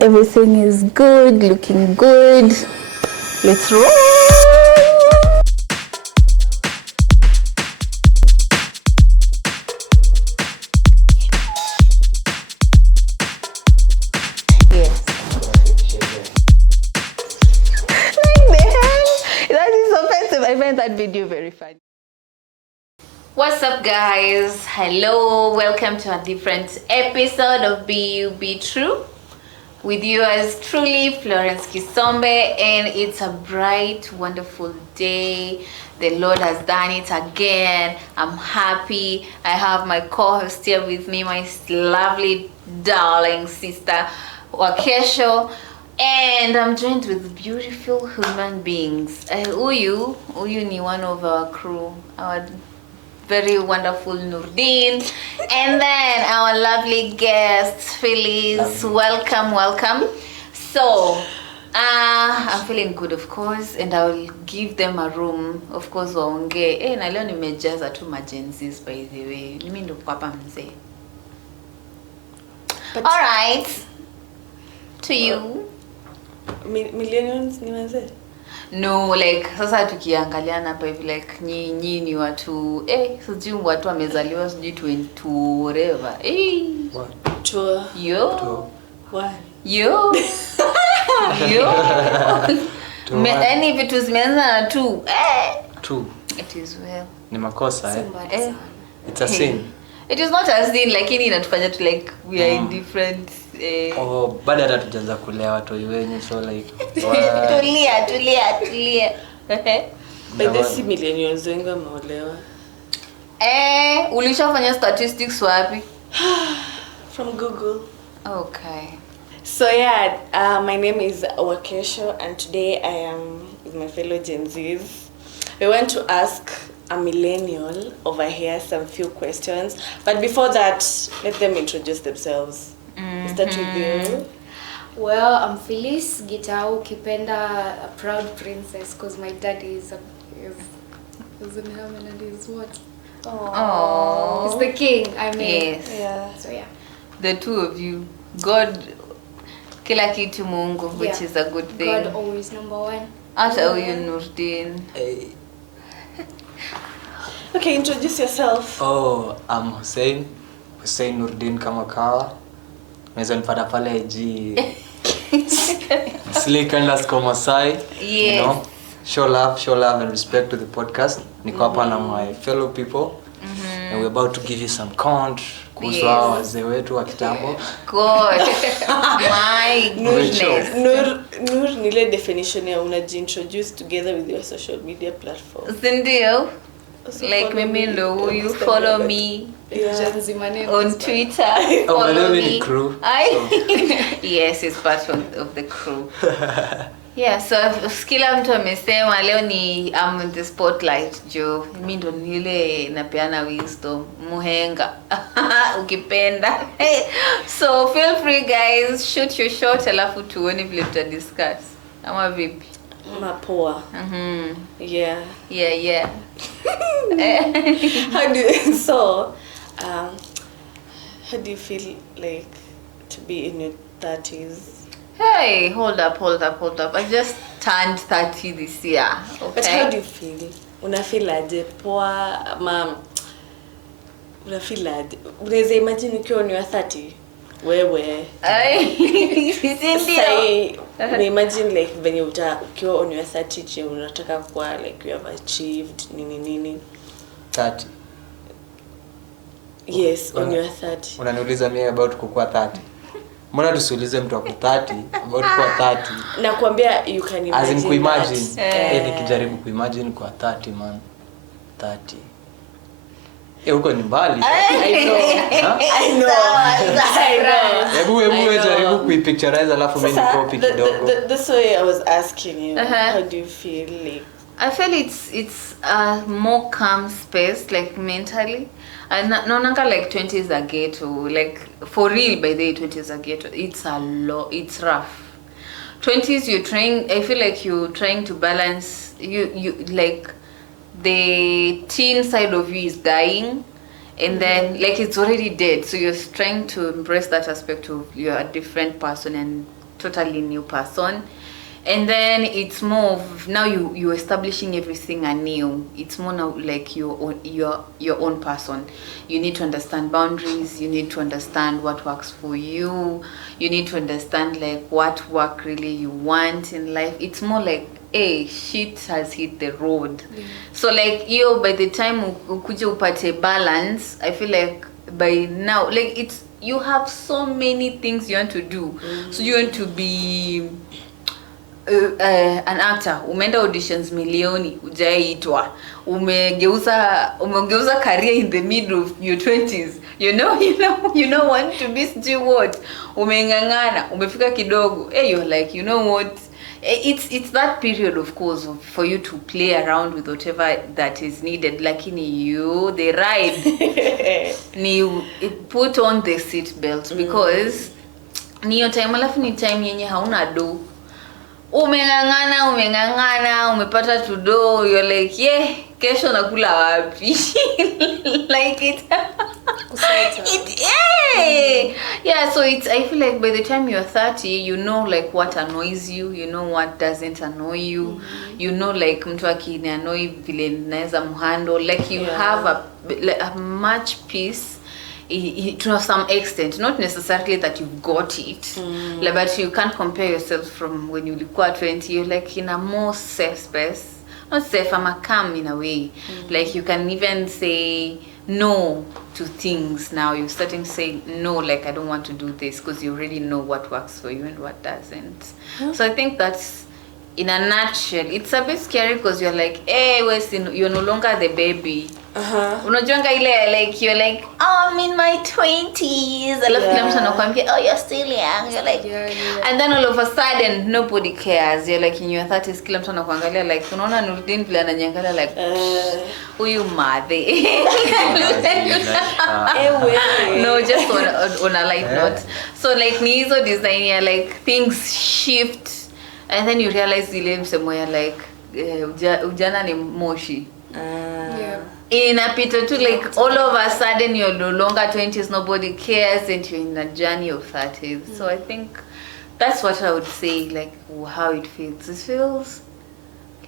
everything is good, looking good. Let's roll. I find that video very funny. What's up, guys? Hello, welcome to a different episode of Be True with you as truly Florence Kisombe, and it's a bright, wonderful day. The Lord has done it again. I'm happy. I have my co-host here with me, my lovely darling sister Wakesho. And I'm joined with beautiful human beings. Uyu ni one of our crew, our very wonderful Nurdin, and then our lovely guest Phyllis. Welcome. So, I'm feeling good, of course, and I will give them a room, of course. Waongee. Na leo nimejaza tu magencies, by the way. Mimi ndo hapa mzee. All right. To you. Millennials ni wazee? No, like sasa tukiangaliana hapa hivi like nyinyi ni watu sijui watu wamezaliwa sijui 22 whatever. Yo. Any vitu zimeanza na tu. It is well. Ni makosa It's a sin. It is not a sin, lakini inatufanya tu like we are in different baada hata tujaanza kulea watu wenyewe, so like tulia. By the si millennials wengi wameolewa. Ulishafanya statistics wapi? From Google. Okay. So my name is Wakesho, and today I am with my fellow Gen Zs. We want to ask a millennial over here some few questions, but before that, let them introduce themselves. Is that with you? Well, I'm Phyllis Gitau Kipenda, a proud princess, because my daddy is in heaven and he's what? Oh, he's the king. I mean, yes. Yeah. So the two of you, God, kila kitu Mungu, which is a good thing. God always number one. Hata huyu Nurdin. Okay, introduce yourself. I'm Hussein Nurdin kama kawa. Unaweza nipata pale IG /Masai. Yes. You know, show love and respect to the podcast. Niko hapa na my fellow people. And we're about to give you some content kuhusu wazee wetu wa kitambo. God. My goodness. Nur ni ile definition ya unajiintroduce together with your social media platform. Sindio? Like mimi ndo huyu, follow me on Twitter. Follow me. Crew. Yes, it's part of the crew. Yeah, so kila mtu amesema leo ni I'm in the spotlight jo. Mimi ndo nile napeana wisdom muhenga ukipenda. So feel free guys, shoot your shot alafu tuone vile tutadiscuss. Ama vipi? Mapoa. Yeah. How do you feel like to be in your 30s? Hey, hold up. I just turned 30 this year. Okay. But how do you feel? Unafeel aje? Poa ama unafeel aje? Unaweza imagine ukiwa ni wa 30? Wewe. Sindio. Imagine like when you ukiwa on your 30 unataka kuwa like you have achieved nini 30. Yes, on your 30. Unaniuliza mimi about kukua 30. Mbona tusiulize mtu ako 30 about kuwa 30? Nakwambia you can imagine. As in kuimagine. Nikijaribu kuimagine kwa 30 man. 30. Huko ni mbali. I know. Hebu jaribu kuipicturize alafu mimi copy kidogo. That's why I was asking you. How do you feel like? I feel it's a more calm space, like mentally. And naonanga like 20s are ghetto, like for real. By the 20s are ghetto. It's rough. 20s I feel like you're trying to balance. You like the teen side of you is dying, and then like it's already dead, so you're trying to embrace that aspect of you're a different person and totally new person. And then it's more of now you're establishing everything anew. It's more now like your own person. You need to understand boundaries. You need to understand what works for you. You need to understand like what work really you want in life. It's more like, hey, shit has hit the road. So like by the time ukuje upate balance, I feel like by now, like you have so many things you want to do. So you want to be an actor, umeenda auditions milioni, hujaitwa, umegeuza career in the middle of your 20s, you know want to be still what, umengangana, umefika kidogo, you're like, you know what, it's that period of course for you to play around with whatever that is needed, lakini the ride ni put on the seat belt, because ni yo time, alafu ni time yenye hauna do, umengangana umepata tudo, you're like, kesho nakula wapi? Like so I feel like by the time you're 30, you know like what annoys you, you know what doesn't annoy you, you know like mtu akiniannoy vile naweza mhandle, like you have a much peace to some extent, not necessarily that you've got it, like, but you can't compare yourself from when you were 20. You're like in a more safe space, not safe, I'm a calm in a way, like you can even say no to things now. You're starting to say no, like I don't want to do this, because you already know what works for you and what doesn't. So I think that's in a nutshell. It's a bit scary because you're like, you're no longer the baby. Unajuanga ile like you're like, I'm in my 20s, alafu kila mtu anakuambia you're still young, you're like and then all of a sudden nobody cares, you're like in your 30s, kila mtu anakuangalia like unaona Nurdin vile ananyangalia like huyu madhe. No, just on a light note. So like ni hizo design like things shift, and then you realize ile msemo ya like ujana ni moshi. Inapita too, like all of a sudden you're no longer 20s, nobody cares, and you're in a journey of 30s. So I think that's what I would say, like how it feels. It feels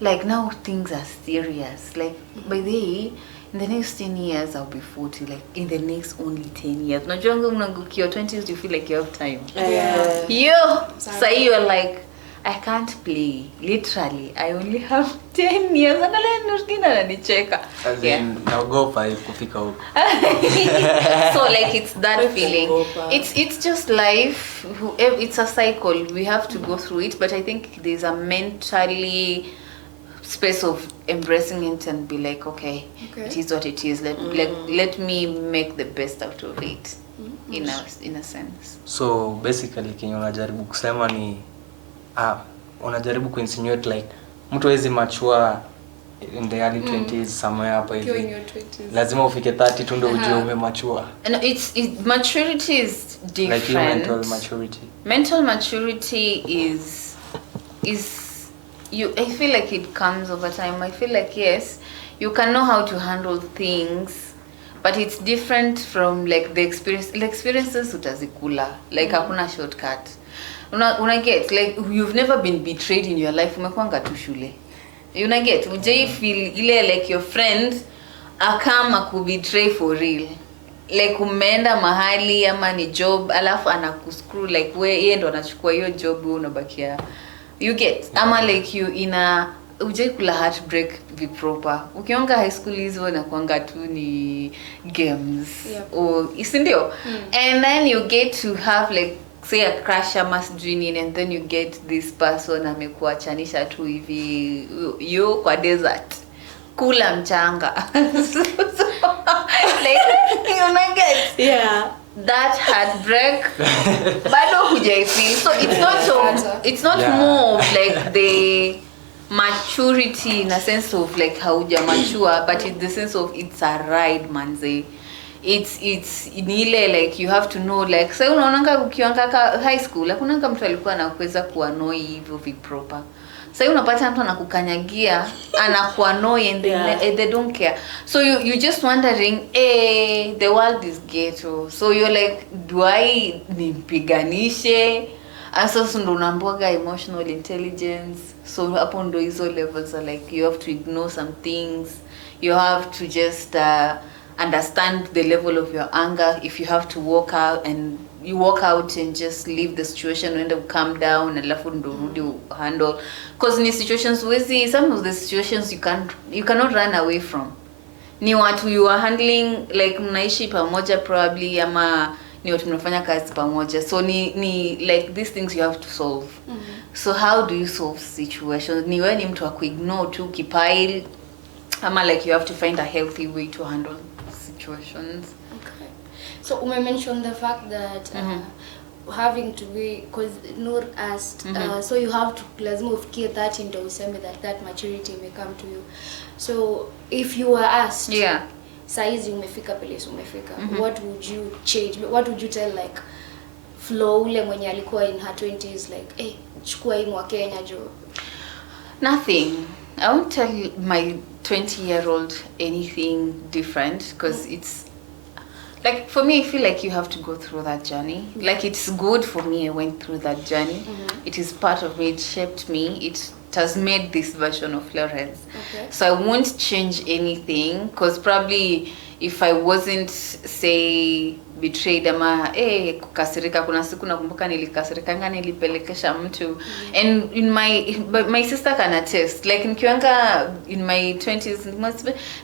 like now things are serious. Like by in the next 10 years I'll be 40. Like in the next only 10 years. Not younger, your 20s, you feel like you have time. So you're like, I can't play. Literally, I only have 10 years. Ananicheka. Naogopa kufika huko. So like it's that feeling. It's just life. It's a cycle. We have to go through it. But I think there's a mentally space of embracing it and be like, okay. It is what it is. Let me make the best out of it. In a sense. So basically, kenye unajaribu kusema ni unajaribu kuinsinuate like mtu hawezi mature in the early 20s somewhere hapa hivi. Lazima ufike 30 tu ndio ujue umemature. And maturity is different. Like mental maturity. Mental maturity is I feel like it comes over time. I feel like yes, you can know how to handle things, but it's different from like the experiences utazikula. Like hakuna shortcut. Una get like you've never been betrayed in your life, umekwanga tu shule. Una get ujai feel ile like your friend akama kubetray for real, like umeenda mahali ama ni job alafu anakuscrew like yeye ndo anachukua hiyo job, wewe unabakia, you get ama like you ujai kula heartbreak be proper. Ukionga high school hizo na kuanga tu ni games or isindio. And then you get to have like say a crush ama sijui, and then you get this person amekuachanisha tu hivi yo kwa desert kula mchanga. Like you know get that heartbreak bado hujai feel. So it's not more of like the maturity in a sense of like hauja mature, but in the sense of it's a ride manze. It's inile like you have to know like sasa unaonanga ukianga high school hakuna mtu alikuwa anakuweza kuanoi hivyo proper. Sasa unapata mtu anakukanyagia anakuanoi and they don't care. So you just wondering the world is ghetto. So you're like, do I nipiganishe Sasa ndo unaambiwaga emotional intelligence, so hapo ndo hizo levels are like you have to ignore some things, you have to just understand the level of your anger. If you have to walk out and you walk out and just leave the situation, end up calm down, alafu ndo rudi handle, because ni situations wezi, some of the situations you cannot run away from. Ni watu you are handling, like mnaishi pamoja probably, ama ni watu mnafanya kazi pamoja, so ni like these things you have to solve. So how do you solve situations? Ni wewe ni mtu wa kuignore tu kipile, ama like you have to find a healthy way to handle situations? Okay. So mention the fact that having to be, because Noor asked, so you have to lazima ufikie 30 ndio useme that maturity may come to you. So if you were asked, saizi umefika place umefika, what would you change? What would you tell like Flo ule mwenye alikuwa in her 20s, like chukua hii mwa Kenya jo? Nothing. I won't tell my 20-year-old anything different, because it's like, for me, I feel like you have to go through that journey. Like, it's good for me I went through that journey. It is part of me, it shaped me, it has made this version of Florence. So I won't change anything, because probably if I wasn't, say, betrayed ama kukasirika, kuna siku nakumbuka nilikasirikanga, nilipelekesha mtu, and in my sister can attest, like nikiwanga in my 20s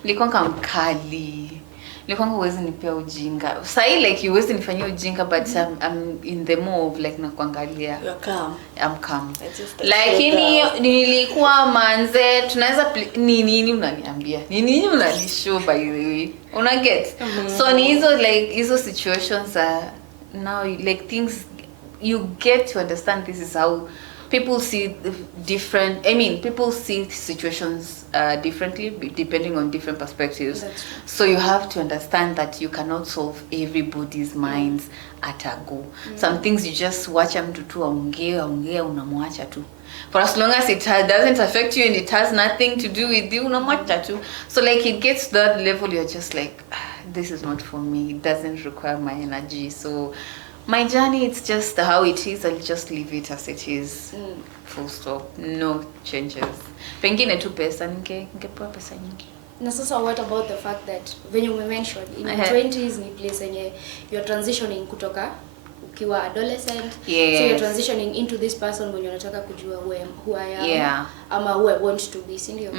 nilikuwa mkali, nilikuwa huwezi nipea ujinga. Sai like you huwezi nifanyia ujinga, but I'm in the move like nakuangalia. You're calm. I'm calm. Lakini nilikuwa manze, tunaweza nini unaniambia? Nini unanishow by the way? Una get? So ni hizo like hizo situations now like things you get to understand, this is how people see different, people see situations differently depending on different perspectives. So you have to understand that you cannot solve everybody's minds at a go. Some things you just watch mtu tu aongea unamwacha tu. For as long as it doesn't affect you and it has nothing to do with you, unamwacha tu. So like it gets to that level, you're just like, this is not for me, it doesn't require my energy. So my journey, it's just how it is. I'll just leave it as it is. Full stop. No changes. Pengine tu pesa, ningepewa pesa nyingi. Na sasa what about the fact that when you mentioned in your 20s ni place yenye you're transitioning kutoka ukiwa adolescent, so you're transitioning into this person when unataka kujua who I am, ama who I want to be, sindio?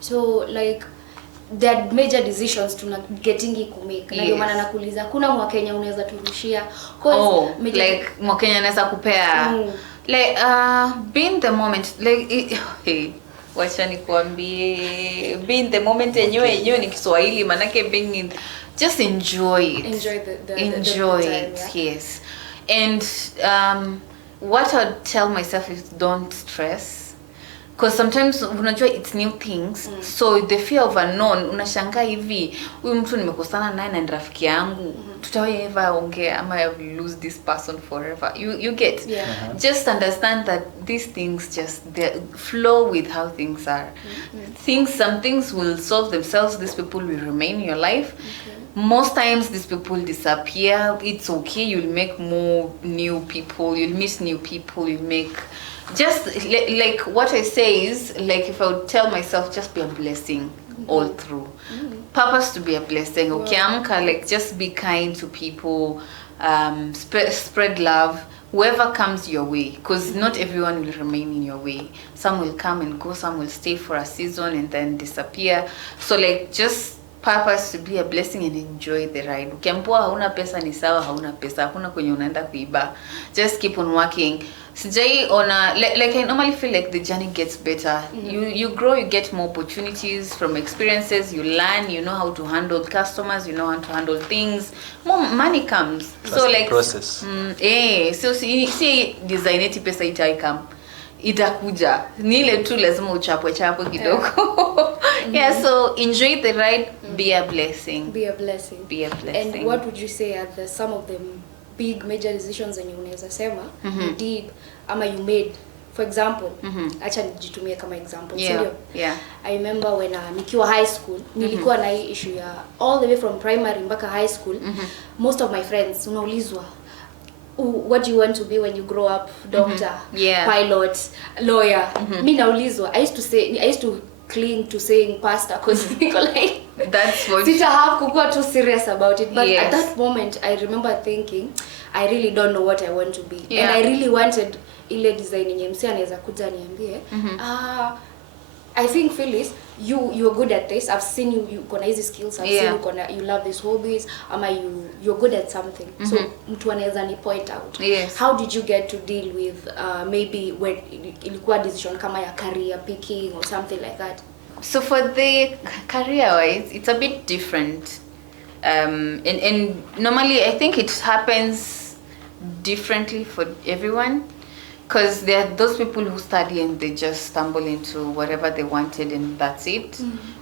So like there are major decisions tuna getting kumake. Na ndio maana nakuuliza kuna Mwakenya unaweza turushia, like Mwakenya anaweza kupea like being the moment, like wacha nikwambie, being the moment yenyewe ni Kiswahili, manake being in, just enjoy it. Enjoy it, yes. And what I tell myself is don't stress. Because sometimes unajua it's new things, so the fear of unknown, unashangaa hivi huyu mtu nimekosana naye na rafiki yangu, tutaweza ongea ama I will lose this person forever. You get? Just understand that these things just they flow with how things are. Some things will solve themselves, these people will remain in your life. Most times these people disappear. It's okay, you'll make more new people, you'll meet new people, you'll make just like what I say is, like if I would tell myself, just be a blessing all through. Purpose to be a blessing. Ukiamka, like just be kind to people, spread love, whoever comes your way, because not everyone will remain in your way. Some will come and go, some will stay for a season and then disappear. So like just purpose to be a blessing and enjoy the ride. Ukiambiwa hauna pesa ni sawa, hauna pesa, hakuna kwenye unaenda kuiba. Just keep on working. Sijai ona, like I normally feel like the journey gets better. You grow, you get more opportunities from experiences, you learn, you know how to handle customers, you know how to handle things, more money comes. That's so like process. So see design eti pesa itaikam, itakuja, nile tu lazima uchapwe kidogo. So enjoy the ride, be a blessing. Be a blessing. Be a blessing. And what would you say are some of the big major decisions zenye unaweza sema you did ama you made? For example, acha nijitumie kama example, sindio? I remember when nikiwa high school, nilikuwa na hii issue ya all the way from primary mpaka high school, most of my friends unaulizwa what do you want to be when you grow up? Doctor, pilot, lawyer. Mi naulizwa. I used to cling to saying pastor because like that's what I have kukua too serious about it. But at that moment I remember thinking I really don't know what I want to be. And I really wanted ile design yenye msi anaweza kuja niambie I think Phyllis, you're good at this. I've seen you gonna easy skills. I've seen you love these hobbies. You're good at something. So mtu anaweza ni point out. How did you get to deal with maybe when ilikuwa decision kama ya career picking or something like that? So for the career wise, it's a bit different. And normally I think it happens differently for everyone. Because there are those people who study and they just stumble into whatever they wanted and that's it.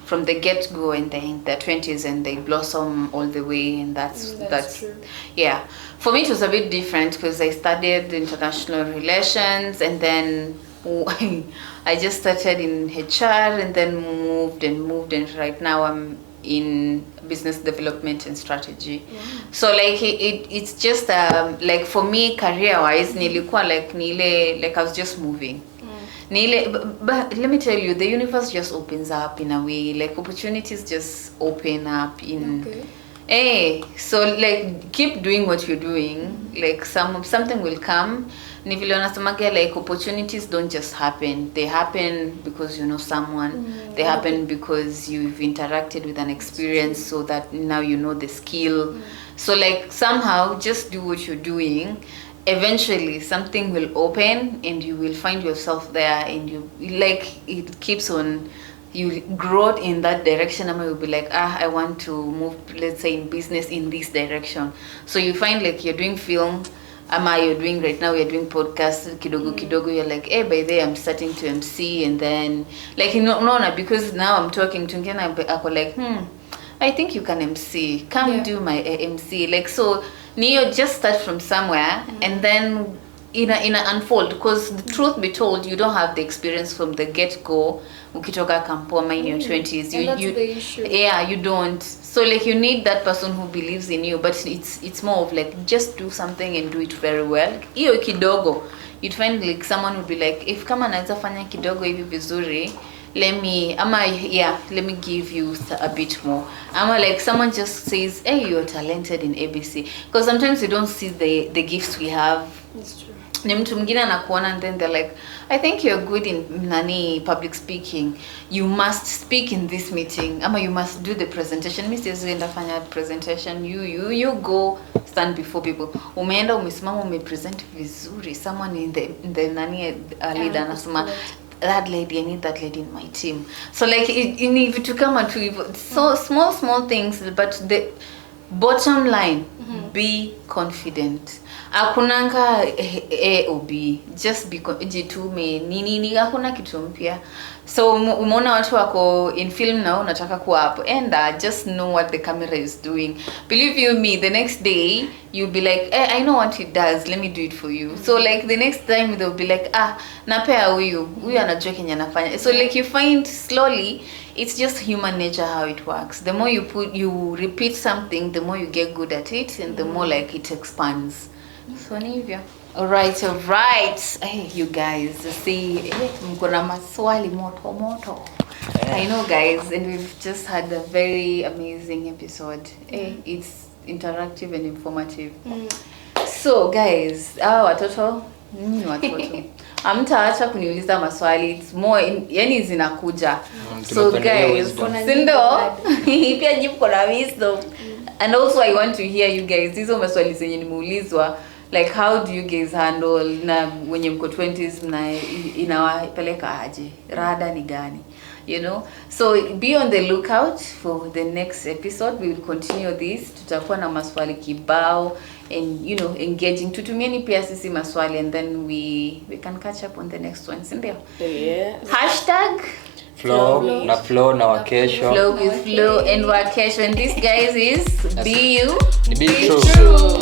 From the get-go, and they're in their 20s and they blossom all the way, and that's true. Yeah. For me it was a bit different because I studied international relations and then I just started in HR and then moved and right now I'm in business development and strategy. So like it's just like for me career wise nilikuwa like I was just moving. But let me tell you, the universe just opens up in a way, like opportunities just open up in so like keep doing what you're doing, like something will come. Ni vile wanasemaga like opportunities don't just happen, they happen because you know someone, they happen because you've interacted with an experience so that now you know the skill. So like somehow just do what you're doing, eventually something will open and you will find yourself there, and you like it keeps on, you grow in that direction, and you'll be like I want to move, let's say in business in this direction. So you find like you're doing film, you're doing right now, you're doing podcast kidogo, you're like by the way I'm starting to MC, and then like no, because now I'm talking to Ngena, ako like I think you can MC, come do my MC, like so Neo just start from somewhere and then in a unfold, because the truth be told, you don't have the experience from the get-go. Ukitoka kampoma in your 20s, you don't. So like you need that person who believes in you, but it's more of like just do something and do it very well. Iyo kidogo, you'd find like someone would be like, if kama naweza fanya kidogo hivi vizuri, let me give you a bit more. Like someone just says, hey, you're talented in ABC, because sometimes we don't see the gifts we have. It's true. Ni mtu mwingine anakuona and then they're like, I think you're good in public speaking, you must speak in this meeting, you must do the presentation. Mr. Fanya presentation, you go stand before people, umeenda umesimama umepresent vizuri, someone in the leader anasema that lady, I need that lady in my team. So like you need to come to so small things, but the bottom line, be confident. Akunanga B, just be jitume nini hakuna kitu mpya. So umeona watu wako in film now, unataka kuwa hapo, and just know what the camera is doing. Believe you me, the next day you'll be like, I know what it does, let me do it for you. So like the next time they'll be like, napea huyu anajua kenye anafanya. So like you find slowly, it's just human nature how it works. The more you repeat something, the more you get good at it, and the more like it expands. So nivyo. Alright. Hey, you guys, see, mkona maswali moto. I know guys, and we've just had a very amazing episode. It's interactive and informative. So guys, watoto, amtaacha kuniuliza maswali, it's more yani zinakuja. So guys, sindo pia jibu kuna wisdom. And also I want to hear you guys, hizo maswali zenye nimeulizwa, like how do you guys handle na wenye mko 20s na inawapeleka aje, rada ni gani, you know? So be on the lookout for the next episode. We will continue this, tutakuwa na maswali kibao and you know engaging, tutumieni pia sisi maswali, and then we can catch up on the next one, sindio? Hashtag Flow na wakesho. Flow with Flow and wakesho, and this guys is be you, be true.